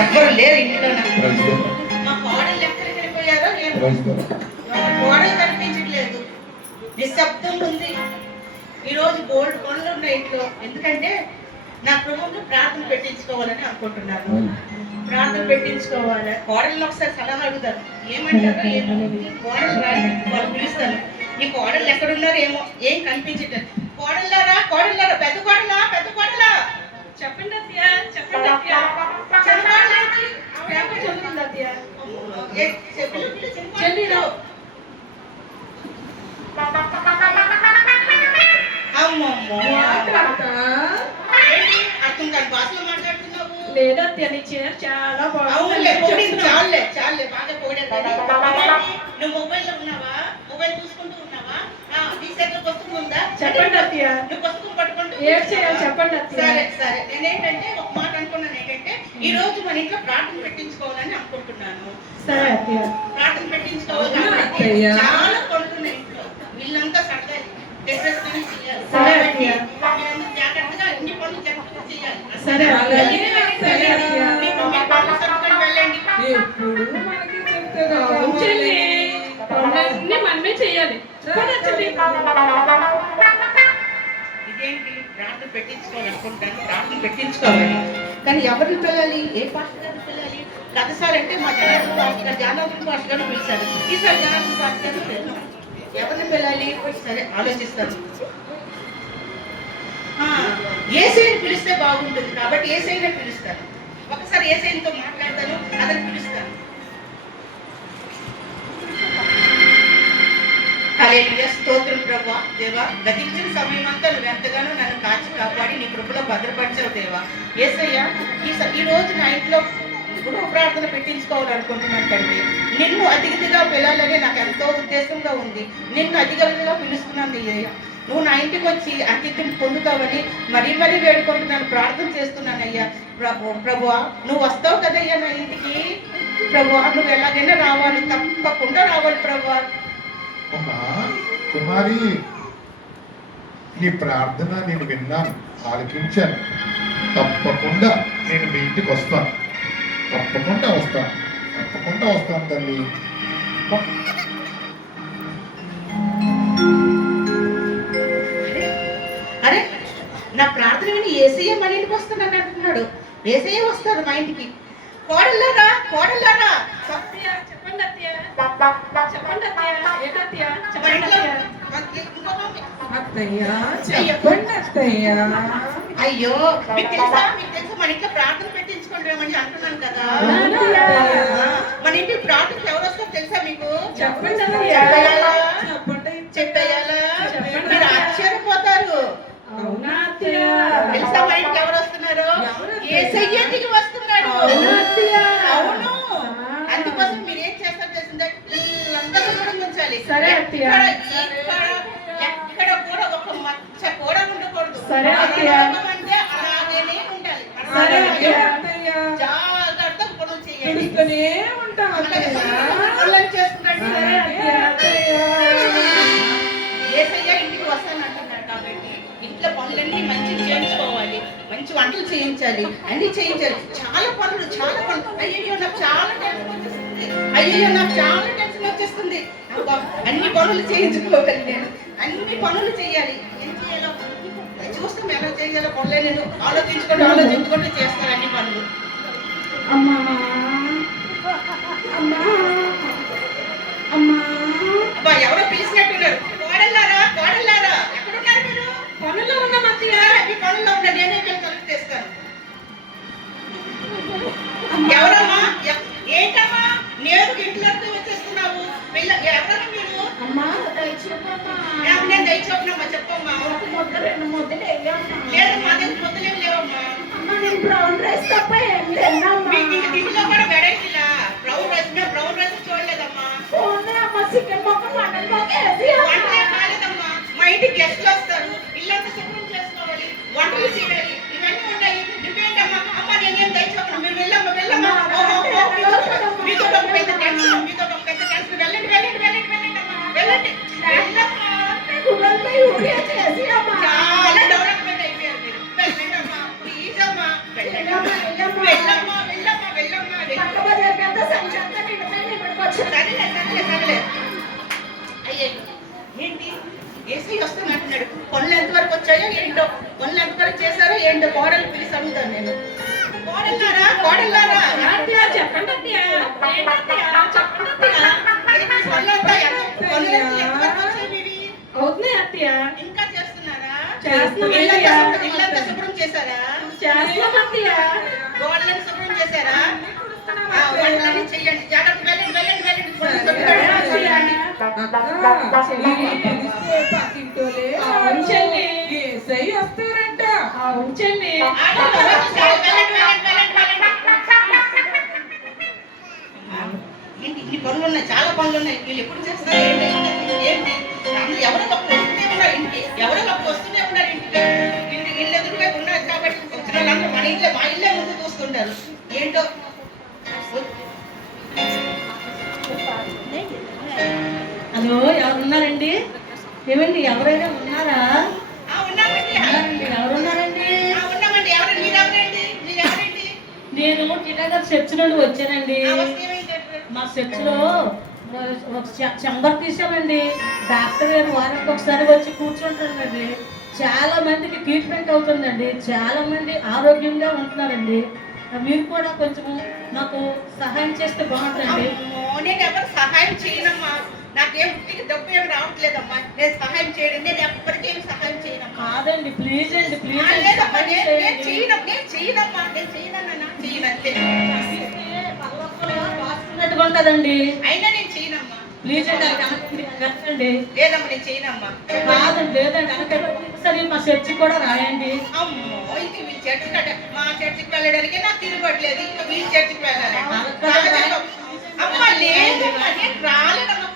ఎవ్వరు లేరు ఇంట్లో. మా కోడలు ఎక్కడికి వెళ్ళిపోయారో కోడలు కనిపించట్లేదు, నిశ్శబ్దం ఉంది. ఈరోజు గోల్డ్ పనులు ఉన్నాయి ఇంట్లో. ఎందుకంటే నా ప్రభువుని ప్రార్థన పెట్టించుకోవాలని అనుకుంటున్నాను. ప్రార్థన పెట్టించుకోవాలి. కోడళ్ళు ఒకసారి సలహా అడుగుతారు, ఏమంటారో ఏమో. కోడలు రాని వాళ్ళు పిలుస్తాను, ఈ కోడళ్ళు ఎక్కడున్నారో ఏమో, ఏం కనిపించట్లేదు. కోడళ్ళారా, కోడళ్ళారా, పెద్ద కోడలా, పెద్ద కోడలా, చెప్పండి అత్తయ్య, చెప్పండి అత్తయ్య. చదువుతుంది అత్తయ్య, చెల్లిలో అమ్మమ్మో అర్థం కాని భాషలో మాట్లాడుతున్నావు. లేదత్తయ్య నీ చీర చాలా బాగుంది. చాలే చాలే, బాగా పోడేది. నువ్వు మొబైల్లో ఉన్నావా, మొబైల్ చూసుకుంటూ ఉన్నావా? నీ చేతిలో పుస్తకం ఉందా? చెప్పండి అత్తయ్య. నువ్వు పుస్తకం పట్టుకుంటూ ఏం చేయాలి చెప్పండి అత్తయ్య. సరే సరే, నేనేంటంటే ఒక మాట అనుకున్నాను, ఏంటంటే ఈ రోజు మన ఇంట్లో ప్రార్థన పెట్టించుకోవాలని అనుకుంటున్నాను. సరే అత్తయ్య. ప్రార్థన పెట్టించుకోవాలి. చాలా పనులు ఉన్నాయి ఇంట్లో, వీళ్ళంతా సరదా చేసేసుకొని చేయాలి. సరే అత్తయ్య. జాగ్రత్తగా అన్ని పనులు చక్కగా చేయాలి. సరే వెళ్ళండి. మనమే చెయ్యాలి. ఇదేంటి ప్రార్థన పెట్టించుకోవాలనుకుంటాను, ప్రార్థన పెట్టించుకోవాలి, కానీ ఎవరిని పిలాలి, ఏ పాస్టర్ గారిని పిలాలి? గతసారి అంటే మా జనార్దన్ పాస్టర్ గారు, జానార్దన్ పాస్టర్ గారిని పిలిచారు. ఈసారి జనార్దన్ పాస్టర్ గారిని పిలిచాను. ఎవరిని పిలాలి? సరే ఆలోచిస్తాను. ఏసైని పిలిస్తే బాగుంటుంది కాబట్టి ఏసైనే పిలుస్తాను. ఒకసారి ఏసైనితో మాట్లాడతాను, అతను పిలుస్తాను. హల్లెలూయా, స్తోత్రం ప్రభువా. దేవా, గతించిన సమయం అంతా నువ్వు ఎంతగానో నన్ను కాచి కాపాడి నీ కృపలో భద్రపరిచావు దేవా. యేసయ్యా, ఈ రోజు నా ఇంట్లో గృహ ప్రార్థన పెట్టించుకోవాలనుకుంటున్నాను తండ్రి. నిన్ను అతిథిగా పిలాలని నాకు ఎంతో ఉద్దేశంగా ఉంది. నిన్ను అతిథిగా పిలుస్తున్నాను అయ్యా. నువ్వు నా ఇంటికి వచ్చి అతిథిని పొందుతావని మరీ మరీ వేడుకుంటున్నాను, ప్రార్థన చేస్తున్నానయ్యా. ప్రభువా, నువ్వు వస్తావు కదయ్యా నా ఇంటికి. ప్రభువా, నువ్వు ఎలాగైనా రావాలి, తప్పకుండా రావాలి ప్రభువా. కుమారి, నీ ప్రార్థన నేను విన్నాను, ఆలకించాను. తప్పకుండా నేను మీ ఇంటికి వస్తాను, తప్పకుండా వస్తాను, తప్పకుండా వస్తాను తల్లి. అరే, నా ప్రార్థన విని ఏసయ్య మన ఇంటికి వస్తున్నాను అంటున్నాడు. ఏసయ్య వస్తారు మా ఇంటికి. కోడళ్ళారా, కోడళ్ళారా, చెప్పండి అత్తయ్య, చెప్పండి అత్తయ్య. ఏంటత్తయ్య చెప్పండి అత్తయ్య. అయ్యో, మీకు తెలుసా మన ఇంట్లో ప్రార్థన పెట్టించుకుంటామని అంటున్నాను కదా. మన ఇంటికి ప్రార్థనకి ఎవరు వస్తారు తెలుసా మీకు? చెప్పేయాలా? మీరు ఆశ్చర్యపోతారు. తెలుసా మన ఇంటికి ఎవరు వస్తున్నారు? యేసయ్య దిగి వస్తున్నాడు. అవును, అందుకోసం మీరు ఏం చేస్తారు తెలిసిందే, వీళ్ళందరూ కూడా ఉంచాలి. ఎక్కడ కూడా ఒక మచ్చ కూడా ఉండకూడదు. అంటే అలాగేనే ఉండాలి. జాగ్రత్త పనులు చేయాలి. యేసయ్య ఇంటికి వస్తాను అంటున్నాడు కాబట్టి ఇంట్లో పనులన్నీ మంచిగా చేయించుకోవాలి, మంచి వంటలు చేయించాలి, అన్ని చేయించాలి. చాలా పనులు, చాలా పనులు. అయ్యో నాకు చాలా టెన్షన్ వచ్చేస్తుంది, అయ్యో నాకు చాలా టెన్షన్ వచ్చేస్తుంది. అన్ని పనులు చేయించుకోవాలి, నేను అన్ని పనులు చేయాలి. ఏం చేయాలో చూస్తాం, ఎలా చేయాలో పనులే నేను ఆలోచించుకుంటూ చేస్తాను అన్ని పనులు. అబ్బా, ఎవరో పిలిచినట్టున్నారు. కోడళ్ళారా, కోడళ్ళారా, ఎక్కడున్నారు మీరు? పనుల్లో ఉన్నాం అత్తయ్య. మీ పనుల్లో ఉన్నా, నేనే కలిసి తెస్తాను. ఎవరమ్మా, ఏంటమ్మా నేను ఇంట్లోకి వచ్చేస్తున్నావు? ఎవరన్నా మీరు? నేను దయచూపనమ్మా, చెప్పమ్మా. లేదు, మా దగ్గర ముద్దలేం లేవమ్మా. దీంట్లో కూడా వెరైటీలా? బ్రౌన్ రైస్, మేము బ్రౌన్ రైస్ చూడలేదమ్మా. వంటలే కాలేదమ్మా, మా ఇంటికి గెస్ట్లు వస్తారు, ఇల్లంతా శుభ్రం చేసుకోవాలి, వంటలు చేయాలి, ఇవన్నీ ఉన్నాయి. నువ్వేంటమ్మా? అమ్మ నేనేం దయచూపను, మీరు వెళ్ళమ్మా, వెళ్ళమ్మా. మీతో ఒక పెద్ద టెన్షన్, మీతో ఒక పెద్ద టెన్షన్. వెళ్ళండి వెళ్ళండి వెళ్ళండి వెళ్ళండి అమ్మా, వెళ్ళండి వెళ్ళమ్మా. చాలా డెవలప్మెంట్ అయిపోయారు మీరు. వెళ్ళండి అమ్మా, ప్లీజ్ అమ్మా, వెళ్ళండి. వెళ్ళమ్మా వెళ్ళమ్మా వెళ్ళమ్మా. కోడలారా అత్తయ్య చెప్పండి అత్తయ్య ఏంటత్తయ్య చెప్పండి అత్తయ్య పనులంతా పనులన్నీ ఎంతవరకు వచ్చాయి మీవి? అవుతున్నాయి అత్తయ్య ఇంకా చేస్తున్నారా? చేస్తున్నాం ఇల్లంతా అత్తయ్య. ఇల్లంతా శుభ్రం చేశారా? చేస్తున్నాం అత్తయ్య గోడలను శుభ్రం చేశారా? వంటలన్నీ చెయ్యండి. జాగ్రత్త, వెళ్ళండి వెళ్ళండి వెళ్ళండి. కొంచెం సరే అత్తయ్య. అవును చెల్లి. వస్తారంట అవును చెల్లి. వెళ్ళండి, వెళ్ళండి, వెళ్ళండి, వెళ్ళండి. ఏంటి ఇన్ని పనులు ఉన్నాయి, చాలా పనులు ఉన్నాయి. వీళ్ళు ఎప్పుడు చేస్తారు? ఏంటి అందరూ ఎవరో ఒకరు వస్తూనే ఉన్నారు ఇంటికి, ఎవరో ఒకరు వస్తూనే ఉన్నారు ఇంటికి. ఇల్లు ఎదురుగా ఉన్నారు కాబట్టి వచ్చిన వాళ్ళందరూ మా ఇల్లే ముందు చూస్తుంటారు. ఏంటో హలో, ఎవరున్నారండి? ఏమండి, ఎవరైనా ఉన్నారా? ఉన్నామండి, ఎవరున్నారండి? ఉన్నామండి. ఎవరండి? మీరెవరండి? మీరెవరండి? నేను టీనగర్ చర్చ్ నుండి వచ్చానండి. వస్తే ఏమైంది? మా చర్చిలో ఒక చెంబర్ తీసామండి. డాక్టర్ గారు వారానికి ఒకసారి వచ్చి కూర్చుంటారండి. చాలా మందికి ట్రీట్మెంట్ అవుతుందండి. చాలా మంది ఆరోగ్యంగా ఉంటున్నారండి. మీరు కూడా కొంచెం నాకు సహాయం చేస్తే బాగుంటుందండి. అమ్మో, నేను ఎవరు సహాయం చేయనమ్మా. నాకేం ఇంటికి డబ్బు ఏమి రావట్లేదమ్మా. నేను సహాయం చేయను. నేను ఎప్పటికీ ఏమి సహాయం చేయనమ్మా. కాదండి, ప్లీజ్ అండి, ప్లీజ్ అండి, లేదమ్మా, సహాయం నేను చేయండి. చేయనమ్మా. నేను చేయనంతే. రాసుకున్నట్టుగా ఉంటుందండి. అయినా నేను చేయనమ్మా. ప్లీజ్ అండి, అది అనకండి. లేదమ్మా, నేను చేయనమ్మా. కాదండి, లేదండి, అనకండి. ఒకసారి మా చర్చి కూడా రాయండి. అమ్మో, ఇంక మీ చర్చి కట్ట మా చర్చికి వెళ్ళడానికి నాకు తిరగట్లేదు. ఇంకా మీ చర్చికి వెళ్ళాలి. అమ్మా, లేదమ్మా, నేను రాలేదమ్మా.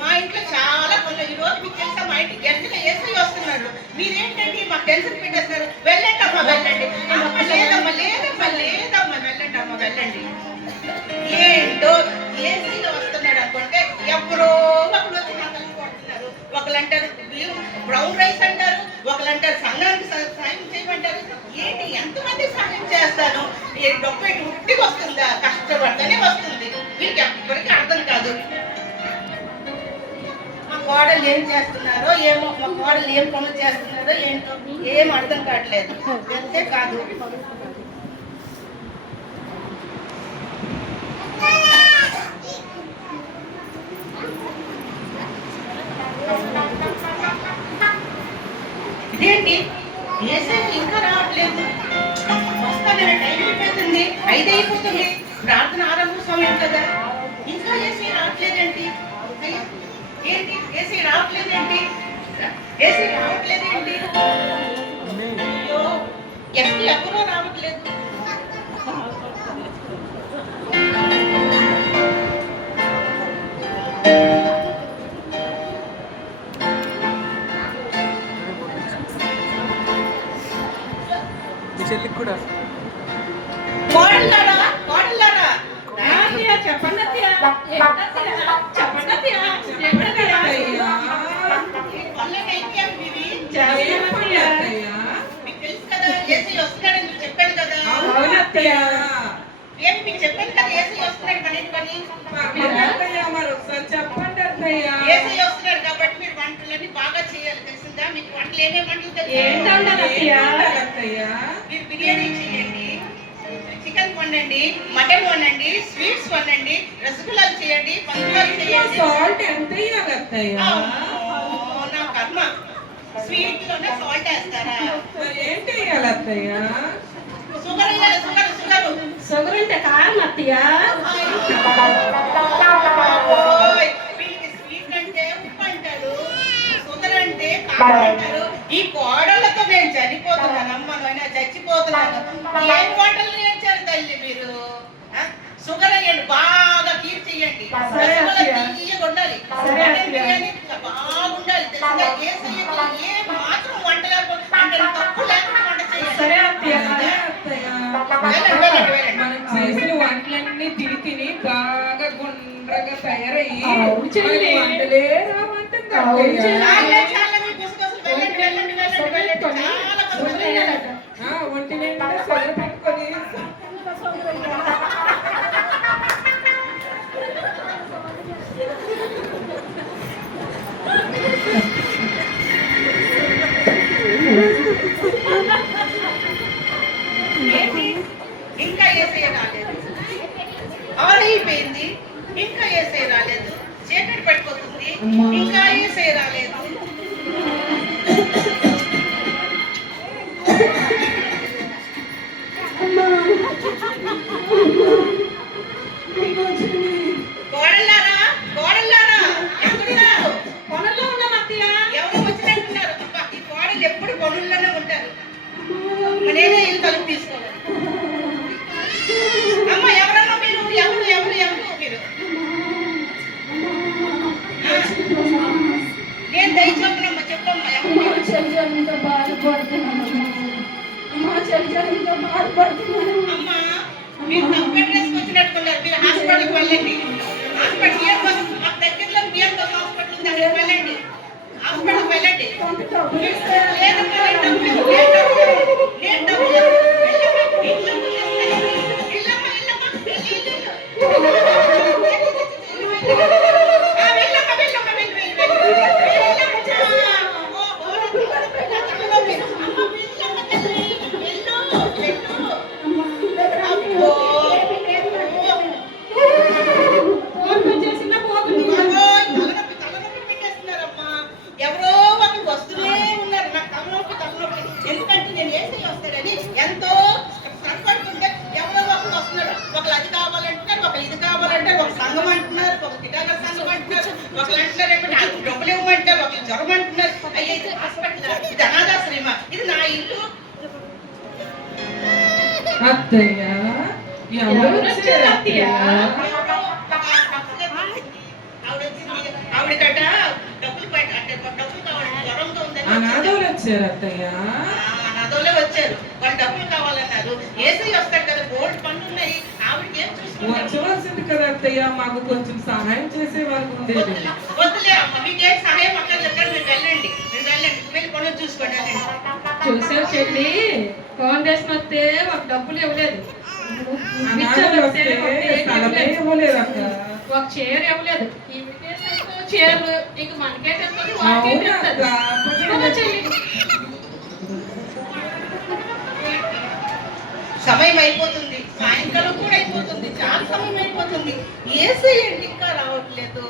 మా ఇంట్లో చాలా పనులు. ఈ రోజు మీకు తెలుసా, మా ఇంటికి గెస్ట్గా ఏసీ వస్తున్నాడు. మీరేంటండి మాకు టెన్షన్ పెట్టేస్తారు? వెళ్ళండి అమ్మా, వెళ్ళండి. అమ్మ, లేదమ్మా, వెళ్ళండి అమ్మా, వెళ్ళండి. ఏంటో ఏసీలో వస్తున్నాడు అనుకుంటే ఎప్పుడో ఒకరు వచ్చి మాటలు కొడుతున్నారు. ఒకళ్ళంటారు బ్రౌన్ రైస్ అంటారు, ఒకళ్ళంటారు సంఘానికి సాయం చేయమంటారు. ఏంటి, ఎంతమంది సహాయం చేస్తాను? ఈ డబ్బు ఇటు ఉట్టికి వస్తుందా? కష్టపడితేనే వస్తుంది. వీళ్ళకి ఎప్పటికీ అర్థం కాదు. మా కోడలు ఏం చేస్తున్నారో ఏమో, మా కోడలు ఏం పనులు చేస్తున్నారో ఏంటో ఏం అర్థం కావట్లేదు. అంతే కాదు, ఇదేంటి ఏసీ ఇంకా రావట్లేదు? వస్తానని టైం అయిపోతుంది, 5 అయిపోతుంది. ప్రార్థన ఆరంభ సమయం కదా, ఇంకా ఏసీ రావట్లేదేంటి? ఏంటి ఏసీ రావట్లేదేంటి? అయ్యో, ఎవరో రావట్లేదు. చెల్లికి కూడా కోడలారా అత్తయ్య చెప్పండి అత్తయ్య ఏంటత్తయ్య చెప్పండి అత్తయ్య ఏంటత్తయ్య పనులన్నీ అయిపోయాయి మీవి? చేస్తున్నాం అత్తయ్య. మీకు తెలుసు కదా ఏసీ వస్తున్నాడని మీకు చెప్పాను కదా. అవును అత్తయ్య. ఏమి మీకు చెప్పాను కదా ఏసీ వస్తున్నాడు మన ఇంటి పని. మరొకసారి చెప్పండి అత్తయ్య. ఏసీ వస్తున్నాడు కాబట్టి మీరు వంటలన్నీ బాగా చేయాలి. తెలిసిందా? మీకు వంటలు ఏమేమి వంటలు తెలుసు? ఏంటండి అత్తయ్య? అత్తయ్య మీరు బిర్యానీ చేయండి, చికెన్ వండండి, మటన్ వండండి, స్వీట్స్ వండండి, రసగుల్లాలు చేయండి, పంచదార చేయండి. సాల్ట్ ఎంత వేయాలి అత్తయ్య? అమ్మో, నా కర్మ. స్వీట్ లోనే సాల్ట్ వేస్తారా? మరి ఏంటి వేయాలి అత్తయ్య? షుగర్ వేయాలి, షుగర్. షుగర్ అంటే కారం అత్తయ్య. ఓయ్, వీళ్ళకి స్వీట్ అంటే ఉప్పు అంటారు, షుగర్ అంటే కారం అంటారు. ఈ కోడళ్ళతో నేను చనిపోతున్నానమ్మా, నేను చచ్చిపోతున్నాను. ఏం వంటలు నేర్చారు తల్లి మీరు? షుగర్ వేయండి, బాగా కీర్ చేయండి, సరే అత్తయ్య. తీయగా ఉండాలి, సరే మటన్ అత్తయ్య. బిర్యానీ బాగుండాలి. తెలిసిందా? ఏ మాత్రం వంట లేకుండా అంటే తప్పు లేకుండా వంట చేయాలి. సరే అత్తయ్య. అదే అత్తయ్య. వెళ్ళండి. మనం చేసిన వంటలన్నీ తిని బాగా గుండ్రగా తయారయ్యి అవును చెల్లి. మరి వంటలే రావంటుంది అవును అత్తయ్య. చెల్లి. చాలా మీ గుసగుసలు. వెళ్ళండి. చాలా కష్టపడ్డారు. ఒంటి నిండా సొగ పెట్టుకొని ఏంటి? ఇంకా ఏసయ్య రాలేదు. ఆరైపోయింది, ఇంకా ఏసయ్య రాలేదు. చీకటి పడిపోతుంది, ఇంకా ఏసయ్య రాలేదు. కోడళ్ళారా, కోడళ్ళారా, ఎక్కడున్నారు? పనుల్లో ఉన్నాం అత్తయ్య. ఎవరు వచ్చినట్టున్నారు? అబ్బా, ఈ కోడలు ఎప్పుడు పనుల్లోనే ఉంటారు. నేనే ఇల్లు తలుపు తీసుకోవాలి. అమ్మ, ఎవరన్నా మీరు? ఎవరు ఎవరు ఎవరు మీరు? నేను దయచొప్పునమ్మ, చెప్పమ్మా, ఎవరు మీరు? అమ్మా, మీరు తప్పు అడ్రస్కి వచ్చినట్టున్నారు. మీరు హాస్పిటల్కి వెళ్ళండి. హాస్పిటల్ బియ్యం కోసం, మాకు దగ్గరలో బియ్యం కోసం హాస్పిటల్ ఉంది, అక్కడికి వెళ్ళండి. హాస్పిటల్కి వెళ్ళండి. లేదమ్మా, నేను డబ్బులు ఇవ్వను. నేను డబ్బులు ఇవ్వను. వెళ్ళమ్మా, వెళ్ళమ్మా, వెళ్ళమ్మా, వెళ్ళమ్మా, వెళ్ళమ్మా, వెళ్ళు, వెళ్ళు, వెళ్ళు. ఫోన్ చేసినా పోతుంది. తలనొప్పి పెట్టేస్తున్నారమ్మా. ఎవరో ఒకరు వస్తూనే ఉన్నారు. నాకు తలనొప్పి. ఎందుకంటే నేను ఏసయ్య వస్తాడని ఎంతో సరిపడుతుంటే ఎవరో ఒకరు వస్తున్నారు. ఒకరు అది కావాలంటున్నారు, ఒకరు ఇది కావాలంటారు, ఒక సంఘం అంటున్నారు, ఒక కిటాగర్ సంఘం అంటున్నారు, ఒకరు అంటున్నారు నాకు డబ్బులు ఇవ్వమంటారు, ఒకరు జ్వరం అంటున్నారు. అయ్యే, ఇది హాస్పిటల్, ఇది అనాథాశ్రమ, ఇది నా ఇల్లు. అత్తయ్య ఎవరు వచ్చారు అత్తయ్య? ఆవిడకట డబ్బులు అంటే డబ్బులు కావాలి, జ్వరంతో ఉందని అనాథలు వచ్చారు అత్తయ్య. అనాథోలే వచ్చారు. వాళ్ళు డబ్బులు కావాలన్నారు. ఏసయ్య వస్తాడు కదా, బోల్డ్ పనులు ఉన్నాయి. ఆవిడకి ఏం చూసుకుంటారు? వచ్చవలసింది కదా అత్తయ్య, మాకు కొంచెం సహాయం చేసే వరకు ఉండేది. వద్దులే అమ్మ, మీకేం సహాయం అక్కర్లేదు. మీరు వెళ్ళండి, మీరు వెళ్ళండి, వెళ్ళి పనులు చూసుకోండి. వెళ్ళండి. చూసావు చెల్లి, ఫౌండేషన్ వస్తే ఒక డబ్బులు ఇవ్వలేదు, అనాథలు వస్తే స్థలమే ఇవ్వలేదు అక్క. ఒక చైర్ ఇవ్వలేదు. చైర్ ఇంక మనకే తెస్తుంది, వాళ్ళకే అవునా తెస్తుంది. అక్క? అవునా చెల్లి? సమయం అయిపోతుంది, సాయంకాలం కూడా అయిపోతుంది, చాలా సమయం అయిపోతుంది. ఏసయ్య ఇంకా రావట్లేదు.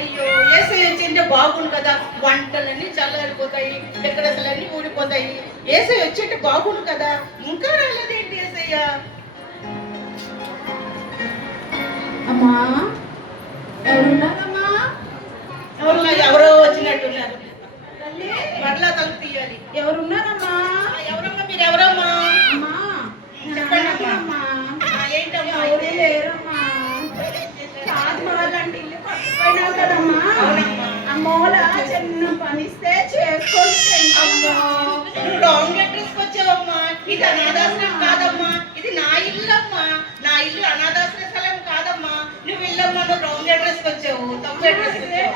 అయ్యో, ఏసయ్య వచ్చింటే బాగుండు కదా. వంటలన్నీ చల్లారిపోతాయి, డెకరేషన్లన్నీ ఊడిపోతాయి. ఏసయ్య వచ్చింటే బాగుండు కదా. ఇంకా రాలేదేంటి ఏసయ్య? అమ్మా, ఎవరున్నారమ్మా? ఎవరో వచ్చినట్టున్నారు. మరలా తలుపు తీయాలి. ఎవరున్నారమ్మా? ఎవరమ్మా మీరు? ఎవరమ్మా? అమ్మా, చెప్పండి అమ్మా. ఏంటమ్మా ఎవరు ఇది? లేరమ్మా. తాజ్మహల్ అంటే ఇల్లు కొట్టుకుపోయినావు కదమ్మా. అవునమ్మా. అమ్మోల చిన్న పనిస్తే చేసుకొని అమ్మా, నువ్వు రాంగ్ అడ్రస్కి వచ్చావమ్మా. ఇది అనాథాశ్రమం కాదమ్మా, ఇది నా ఇల్లు అమ్మా. నా ఇల్లు అనాథాశ్రమ స్థలం కాదమ్మా. నువ్వు వెళ్ళమ్మా, నువ్వు రాంగ్ అడ్రస్కి వచ్చావు, తప్పు అడ్రస్కి వచ్చావు.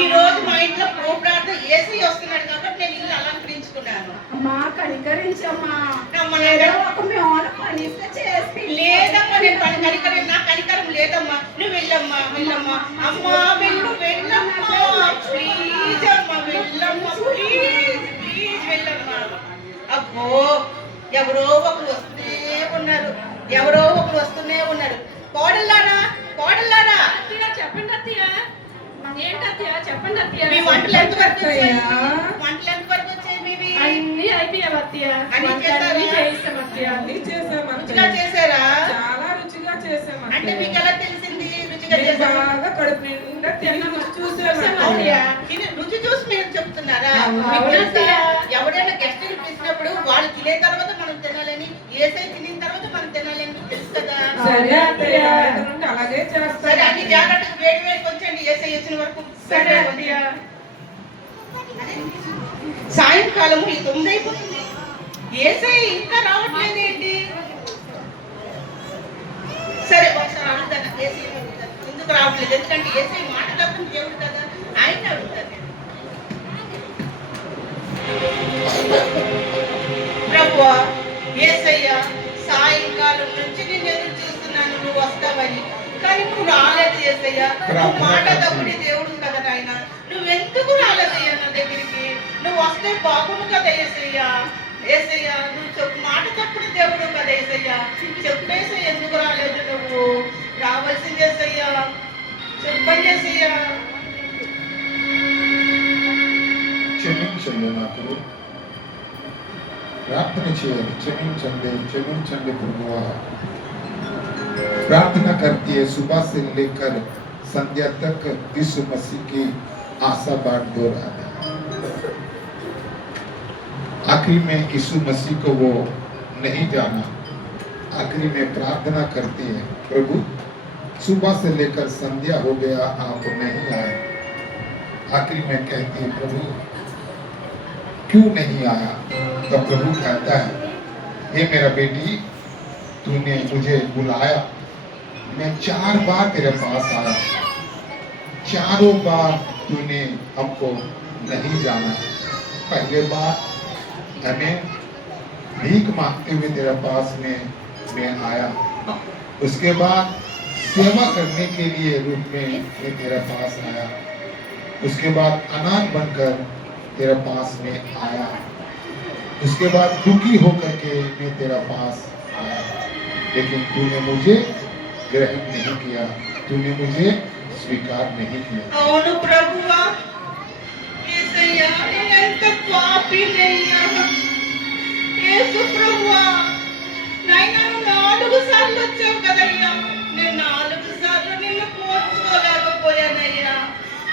ఈ రోజు మా ఇంట్లో ప్రోగ్రామ్ ఏసీ వస్తున్నాడు కాబట్టి నేను ఇల్లు అలంకరించుకున్నాను. అమ్మా, కనికరించమ్మా. అమ్మా, ఏదో ఒక మేమోన పనిస్తే చేసి లేదమ్మా, నేను కనికరం, నా కనికరం లేదమ్మా. నువ్వు వెళ్ళమ్మా, వెళ్ళమ్మా. అమ్మా, వెళ్ళమ్మా, ప్లీజ్ అమ్మా, వెళ్ళమ్మా, ప్లీజ్ ప్లీజ్ వెళ్ళమ్మా. అబ్బో, ఎవరో ఒకరు వస్తూనే ఉన్నారు, ఎవరో ఒకరు వస్తూనే ఉన్నారు. కోడళ్ళారా, కోడళ్ళారా, అత్తయ్య చెప్పండి అత్తయ్య. ఏంటి అత్తయ్య చెప్పండి అత్తయ్య. మీ వంటలు ఎంతవరకు వచ్చాయి? అత్తయ్య. వంటలు ఎంతవరకు వచ్చాయి మీవి? అన్ని అయిపోయావు అత్తయ్య. అన్ని వంటలన్నీ చేశారా? చేయిస్తాం అత్తయ్య. అన్ని చేసాం రుచిగా అత్తయ్య. చేశారా? చాలా రుచిగా చేసాం అంటే మీకు అత్తయ్య. ఎలా తెలిసింది రుచిగా మేము చేశారా? బాగా కడుపు నిండా తిని రుచి చూసాం చూసాం అత్తయ్య. అత్తయ్య. ఇది రుచి చూసి మీరు చెప్తున్నారా? అవును. మీకు అవును తెలుసా? అత్తయ్య. ఎవరైనా గెస్టులు పిలిచినప్పుడు వాళ్ళు తినే తర్వాత మనం తినాలని, ఏసై తినిన తర్వాత మనం తినాలని మీకు తెలుసు కదా. సరే అత్తయ్య, ఇక నుండి అలాగే సరే, అన్ని చేస్తాం. జాగ్రత్తగా వేడి వేడి కొంచండి ఏసై వచ్చిన వరకు. సరే అత్తయ్య. సాయంకాలము ఈ 9 అయిపోతుంది, ఏసై ఇంకా రావట్లేదు ఏంటి? సరే, ఒకసారి అడుగుతాను ఏసై ఎందుకు రావట్లేదు. ఎందుకంటే ఏసై మాట తప్పని దేవుడు కదా, ఆయన అడుగుతాను. ప్రభువా, యేసయ్య, సాయంకాలం నుంచి నేను ఎదురు చూస్తున్నాను నువ్వు వస్తావని, కానీ నువ్వు రాలేదు యేసయ్య. నువ్వు మాట తప్పుడి దేవుడు కదా నాయన, నువ్వెందుకు రాలేదయ్యా నా దగ్గరికి? నువ్వు వస్తే బాగుండు కదా యేసయ్య. యేసయ్య, నువ్వు మాట తప్పుడు దేవుడు కదా ఏసయ్యా. చెప్పేసి ఎందుకు రాలేదు నువ్వు? రావాల్సింది ఏసయ్యా, చెప్పండి ఏసయ్యా. క్షమించండి, నాకు ప్రార్థన చేయాలి. క్షమించండి, క్షమించండి ప్రభువా. प्रार्थना करती है सुबह से लेकर संध्या तक यीशु मसीह की आशा बात दोहराते हैं। आखिरी में यीशु मसीह को वो नहीं जाना, आखिरी में प्रार्थना करती है प्रभु सुबह से लेकर संध्या हो गया आप नहीं आए। आखिरी में कहती है प्रभु क्यों नहीं आया? तो प्रभु कहता है ये मेरा बेटी, तूने मुझे बुलाया, मैं 4 बार तेरे पास आया, चारों बार तूने हमको नहीं जाना। पहले बार हमें भीख मांगते हुए तेरे पास में मैं आया, उसके बाद सेवा करने के लिए रूप में मैं तेरे पास आया, उसके बाद अनाथ बनकर तेरे पास में आया, उसके बाद दुखी होकर के मैं तेरा पास आया, लेकिन तूने मुझे ग्रहण नहीं किया, तूने मुझे स्वीकार नहीं किया। అవును ప్రభువా, యేసయ్యా నేను ఎంత పాపినయ్యా. యేసు ప్రభువా, నాయనా నువ్వు 4 సార్లు వచ్చావు కదయ్యా. నేను 4 సార్లు నిన్ను పోల్చుకోలేకపోయానయ్యా.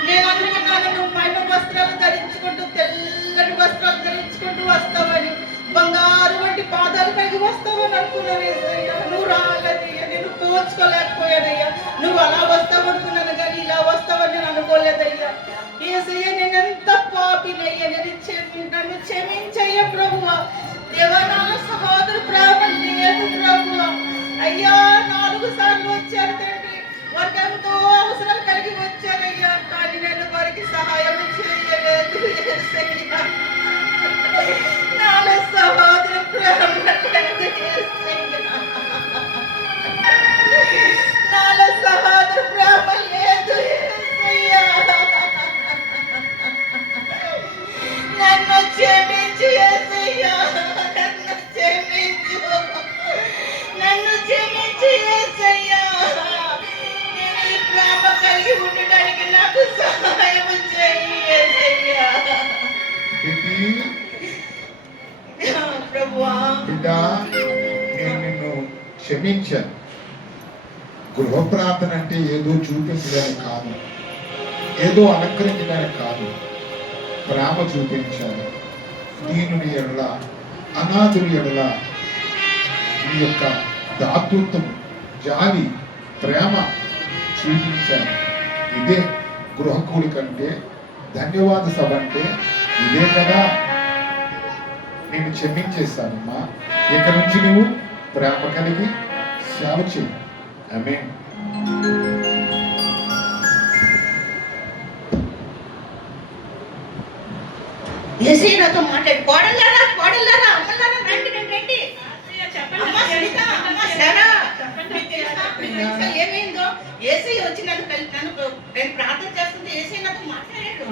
నేను అనుకున్నాను నువ్వు మైన వస్త్రాలు ధరించుకుంటూ, తెల్లని వస్త్రాలు ధరించుకుంటూ వస్తావని, బంగారు వంటి పాదాలు పైకి వస్తావని అనుకున్నాను యేసయ్యా. నువ్వు రాలేదయ్యా, నేను పోల్చుకోలేకపోయానయ్యా. నువ్వు అలా వస్తావు అనుకున్నాను కానీ ఇలా వస్తావని నేను అనుకోలేదయ్యా. యేసయ్యా నేను ఎంత పాపినయ్యా, నన్ను క్షమించయ్యా ప్రభువా. దేవా నా సహోదరు ప్రేమ లేదు ప్రభువా. అయ్యా 4 సార్లు వచ్చారు తండ్రి, వారికి ఎంతో అవసరాలు కలిగి వచ్చారయ్యా, కానీ నేను వారికి సహాయం చేయలేదు యేసయ్యా. నాలో సహోదరు ప్రేమ లేదు యేసయ్యా. నాలో సహోదరు ప్రేమ లేదు యేసయ్యా. నన్ను క్షమించు యేసయ్యా, నన్ను క్షమించు, నన్ను క్షమించు యేసయ్యా. నేను ఈ ప్రేమ కలిగి ఉండడానికి నాకు సహాయం చేయి యేసయ్యా. बेटी, ప్రభువా, బిడ్డ, నేను నిన్ను క్షమించాను. గృహ ప్రార్థన అంటే ఏదో చూపించడానికి కాదు, ఏదో అలంకరించడానికి కాదు, ప్రేమ చూపించాను. దీనుని ఎడల, అనాథుని ఎడల ఈ యొక్క దాతృత్వం, జాలి, ప్రేమ చూపించాను. ఇదే గృహ కూడిక అంటే, ధన్యవాద సభ అంటే ఇదే కదా. నేను క్షమించేశానమ్మా, ఇక నుంచి నువ్వు ప్రేమ కలిగి సేవ చేయి. ఆమేన్. యేసయ్య నాతో మాట్లాడు. కోడళ్ళారా, కోడళ్ళారా, అమ్మలారా, రండి రండి రండి. చెప్పండి అమ్మ సునీత, అమ్మ శారా, మీకు తెలుసా ఏమైందో? యేసయ్య వచ్చి నేను ప్రార్థన చేస్తుంటే యేసయ్య నాతో మాట్లాడాడు.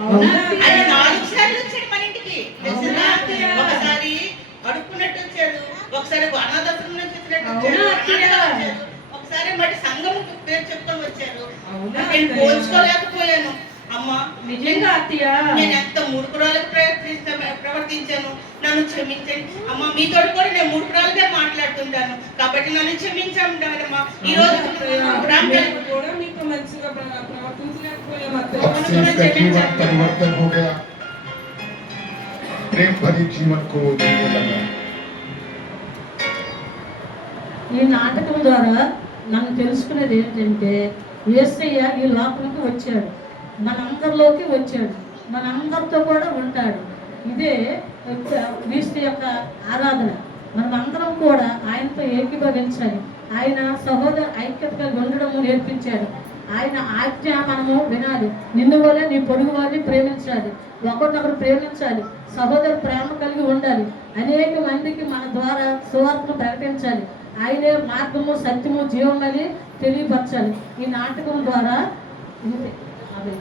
ఆయన 4 సార్లు వచ్చాడు మన ఇంటికి తెలుసా? ఒకసారి అడుక్కున్నట్టు వచ్చాడు, ఒకసారి అనాథాశ్రమం నుంచి వచ్చాడు, ఒకసారి మరి సంఘం పేరు చెప్పుకొని వచ్చారు. నేను పోల్చుకోలేకపోయాను. అమ్మా నిజంగా అత్తయ్య, నేను ఎంత మూర్ఖురాలకు ప్రవర్తించాను, నన్ను క్షమించండి అమ్మా. మీతో కూడా నేను మూర్ఖురాలుగా మాట్లాడుతుంటాను కాబట్టి నన్ను క్షమించమ్మా. ఈ రోజు కూడా మీతో మంచిగా ప్రవర్తించలేకపోయాం अब से इसका जीवन परिवर्तन हो गया, प्रेम भरी जीवन को जीने लगा। ఈ నాటకం ద్వారా మనం తెలుసుకునేది ఏంటంటే యేసయ్య ఈ లోకంకి వచ్చాడు, మనందరిలోకి వచ్చాడు, మనందరితో కూడా ఉంటాడు. ఇదే క్రీస్తు యొక్క ఆరాధన. మనమందరం కూడా ఆయనతో ఏకీభవించాలి. ఆయన సహోదర ఐక్యతగా ఉండడము నేర్పించాడు. ఆయన ఆజ్ఞ మనము వినాలి. నిన్ను వల్ల నీ పొరుగు వారిని ప్రేమించాలి, ఒకరినొకరు ప్రేమించాలి, సహోదర ప్రేమ కలిగి ఉండాలి, అనేక మందికి మన ద్వారా సువార్తను ప్రకటించాలి. ఆయనే మార్గము, సత్యము, జీవం అని తెలియపరచాలి. ఈ నాటకం ద్వారా అవి